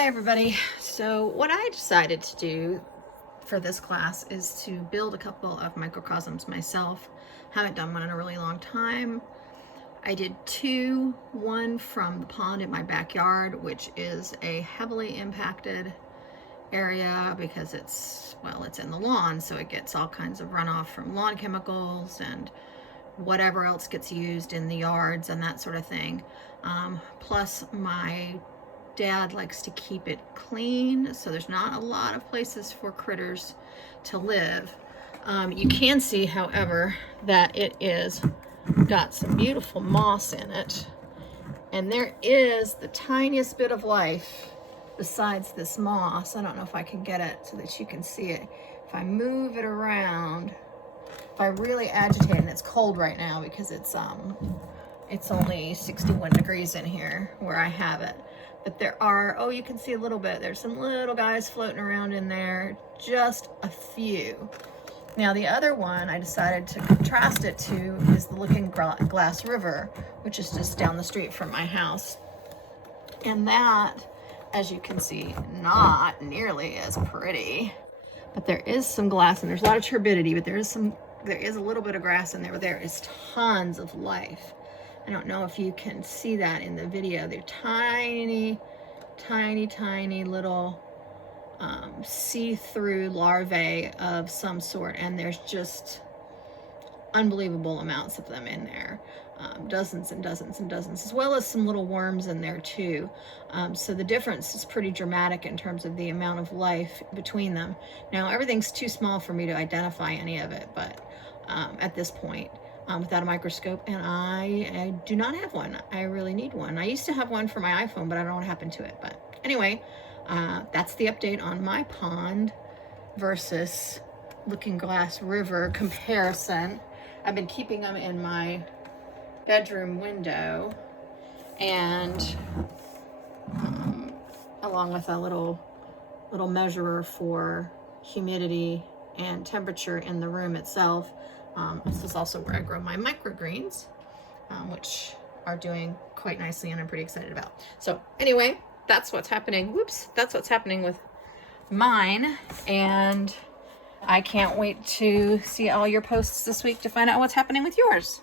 Hi everybody. So what I decided to do for this class is to build a couple of microcosms myself. Haven't done one in a really long time. I did two, one from the pond in my backyard, which is a heavily impacted area because it's in the lawn, so it gets all kinds of runoff from lawn chemicals and whatever else gets used in the yards and that sort of thing. Plus my dad likes to keep it clean, so there's not a lot of places for critters to live. You can see, however, that it is got some beautiful moss in it, and there is the tiniest bit of life besides this moss. I don't know if I can get it so that you can see it. If I move it around, if I really agitate, and it's cold right now because it's only 61 degrees in here where I have it. But there are, oh, you can see a little bit. There's some little guys floating around in there, just a few. Now the other one I decided to contrast it to is the Looking Glass River, which is just down the street from my house. And that, as you can see, not nearly as pretty. But there is some glass and there's a lot of turbidity, but there is a little bit of grass in there, but there is tons of life. I don't know if you can see that in the video. They're tiny little see-through larvae of some sort, and there's just unbelievable amounts of them in there. Dozens and dozens and dozens, as well as some little worms in there too. So the difference is pretty dramatic in terms of the amount of life between them. Now everything's too small for me to identify any of it, but at this point, without a microscope, and I do not have one. I really need one. I used to have one for my iPhone, but I don't know what happened to it. But anyway, that's the update on my pond versus Looking Glass River comparison. I've been keeping them in my bedroom window, and along with a little measurer for humidity and temperature in the room itself. This is also where I grow my microgreens, which are doing quite nicely and I'm pretty excited about. So anyway, that's what's happening. Whoops, that's what's happening with mine, and I can't wait to see all your posts this week to find out what's happening with yours.